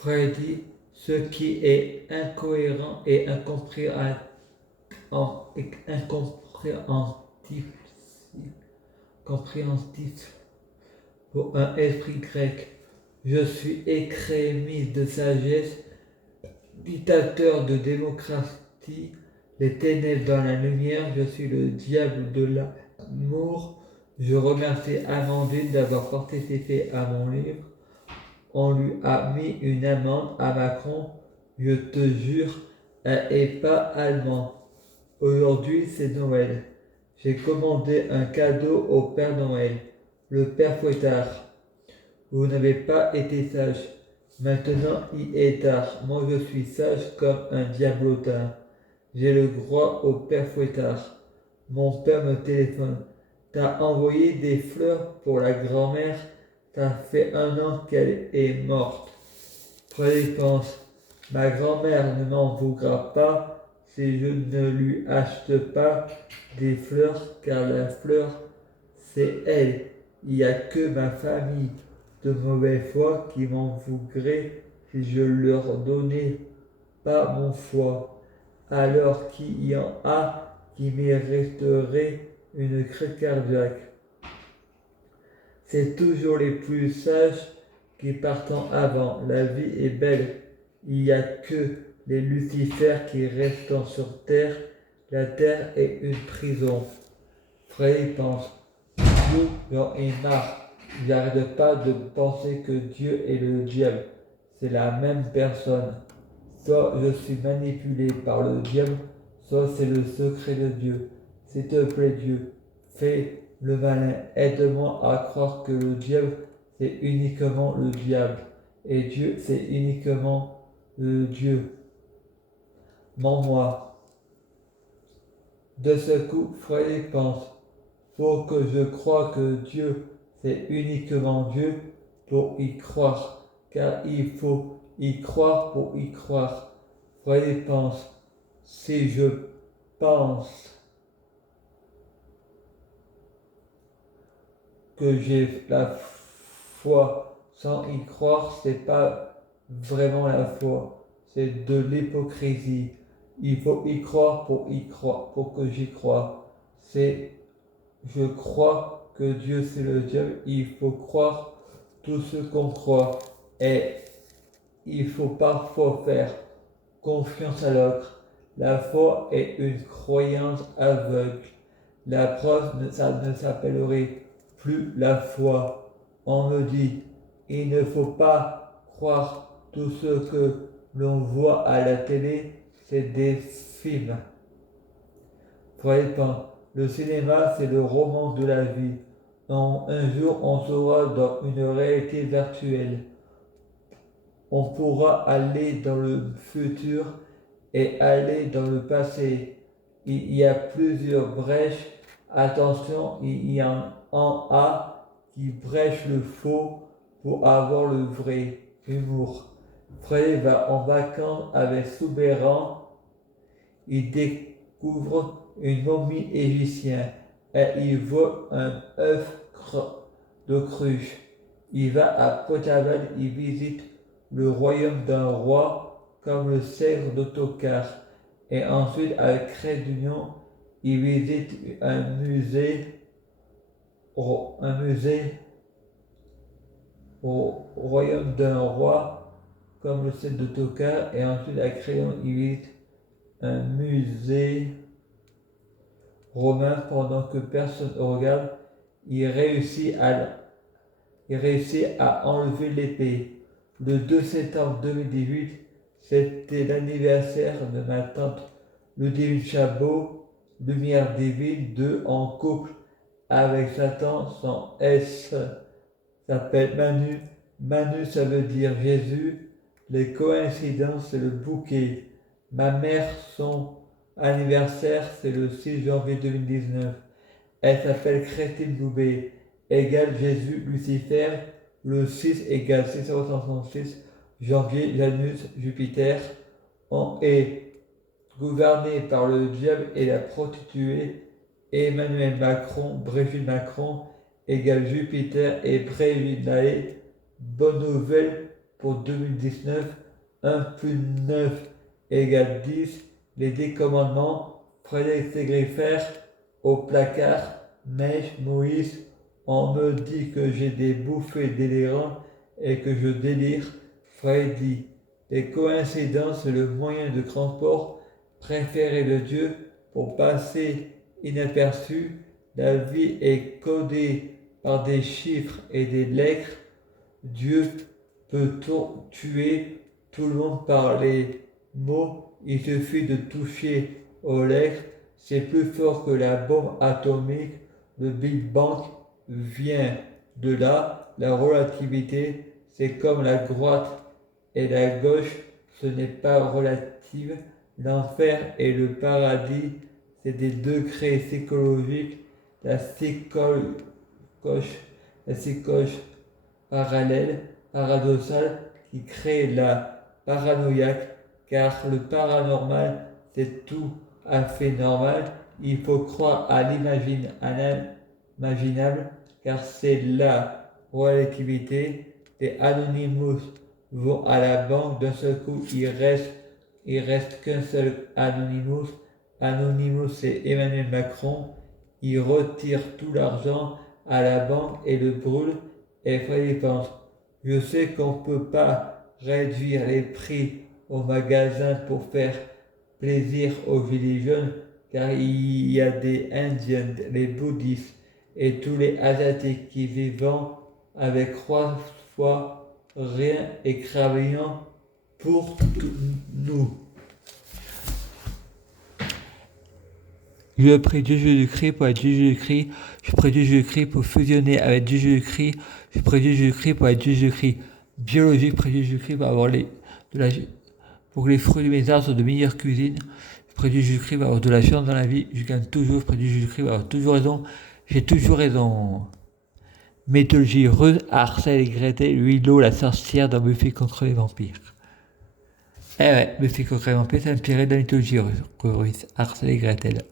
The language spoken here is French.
Freddy, ce qui est incohérent et incompréhensible pour un esprit grec. Je suis écrémiste de sagesse, dictateur de démocratie, les ténèbres dans la lumière, je suis le diable de l'amour. Je remercie Amandine d'avoir participé à mon livre. On lui a mis une amende à Macron, je te jure, elle n'est pas allemande. Aujourd'hui, c'est Noël. J'ai commandé un cadeau au Père Noël, le Père Fouettard. Vous n'avez pas été sage. Maintenant, il est tard. Moi, je suis sage comme un diablotin. J'ai le droit au Père Fouettard. Mon père me téléphone. T'as envoyé des fleurs pour la grand-mère. Ça fait 1 an qu'elle est morte. Freddy pense. Ma grand-mère ne m'en voudra pas si je ne lui achète pas des fleurs, car la fleur, c'est elle. Il n'y a que ma famille de mauvaise foi qui m'en voudrait si je leur donnais pas mon foie. Alors qu'il y en a qui mériteraient une crise cardiaque. C'est toujours les plus sages qui partent en avant. La vie est belle. Il n'y a que les Lucifères qui restent sur terre. La terre est une prison. Freddy pense. Dieu, j'en ai marre. J'arrête pas de penser que Dieu est le diable. C'est la même personne. Soit je suis manipulé par le diable, soit c'est le secret de Dieu. S'il te plaît, Dieu, fais le malin. Aide-moi à croire que le diable, c'est uniquement le diable. Et Dieu, c'est uniquement le Dieu. Mens-moi. De ce coup, Freddy pense. Faut que je croie que Dieu, c'est uniquement Dieu pour y croire. Car il faut y croire pour y croire. Freddy pense. Si je pense que j'ai la foi sans y croire, c'est pas vraiment la foi, c'est de l'hypocrisie. Il faut y croire pour que j'y croie. C'est je crois que Dieu c'est le diable, il faut croire tout ce qu'on croit. Et il faut parfois faire confiance à l'autre. La foi est une croyance aveugle. La preuve, ça ne s'appellerait plus la foi. On me dit, il ne faut pas croire tout ce que l'on voit à la télé, c'est des films. Croyez pas, le cinéma c'est le roman de la vie. Un jour on sera dans une réalité virtuelle. On pourra aller dans le futur et aller dans le passé. Il y a plusieurs brèches. Attention, il y en a qui brèchent le faux pour avoir le vrai. Humour. Freddy va en vacances avec Soubéran. Il découvre une momie égyptienne et il voit un œuf de cruche. Il va à Potavane, il visite le royaume d'un roi comme le Sèvres d'Autocar. Et ensuite, à Cré d'Union, il visite un musée au royaume d'un roi comme le Sèvres d'Autocar. Et ensuite, à Crayon, il visite un musée romain pendant que personne ne regarde. Il réussit à enlever l'épée. Le 2 septembre 2018, c'était l'anniversaire de ma tante Ludivine Chabot, Lumière divine, 2 en couple avec Satan. Son S s'appelle Manu. Manu, ça veut dire Jésus. Les coïncidences, c'est le bouquet. Ma mère, son anniversaire, c'est le 6 janvier 2019. Elle s'appelle Christine Loubet, égale Jésus, Lucifer, le 6 égale 666, janvier, Janus, Jupiter. On est gouverné par le diable et la prostituée. Emmanuel Macron, Brigitte Macron, égale Jupiter et Brigitte Bonne nouvelle, pour 2019. 1 plus 9 égale 10. Les 10 commandements. Frédéric Ségriffer au placard. Neige, Moïse. On me dit que j'ai des bouffées délirantes et que je délire. Freddy. Les coïncidences, c'est le moyen de transport préféré de Dieu pour passer inaperçu. La vie est codée par des chiffres et des lettres. Dieu peut tuer tout le monde par les mots. Il suffit de toucher aux lettres. C'est plus fort que la bombe atomique. Le Big Bang vient de là. La relativité, c'est comme la droite et la gauche, ce n'est pas relative. L'enfer et le paradis, c'est des degrés psychologiques. La psychoche parallèle, paradoxale, qui crée la paranoïaque, car le paranormal, c'est tout à fait normal. Il faut croire à l'imaginable, car c'est la relativité. Les Anonymous vont à la banque, d'un seul coup, il reste qu'un seul Anonymous. Anonymous, c'est Emmanuel Macron. Il retire tout l'argent à la banque et le brûle. Et Freddy pense, je sais qu'on ne peut pas réduire les prix au magasin pour faire plaisir aux gilets jaunes, car il y a des Indiens, les bouddhistes et tous les asiatiques qui vivent avec 3 fois rien et travaillant pour nous. Je prie Dieu Jésus-Christ pour être Dieu Jésus-Christ. Je prie Dieu Jésus-Christ pour fusionner avec Dieu Jésus-Christ. Je prie Dieu Jésus-Christ pour être Dieu Jésus-Christ biologique. Je prie Dieu Jésus-Christ pour avoir pour que les fruits de mes arbres soient de meilleure cuisine. Je prie Dieu Jésus-Christ pour avoir de la chance dans la vie. Je gagne toujours. Je prie Dieu Jésus-Christ pour avoir toujours raison. J'ai toujours raison. Mythologie Russe, Hansel et Gretel, Willow, la sorcière dans Buffy contre les vampires. Eh ouais, Buffy contre les vampires, c'est inspiré de la mythologie russe, Hansel et Gretel.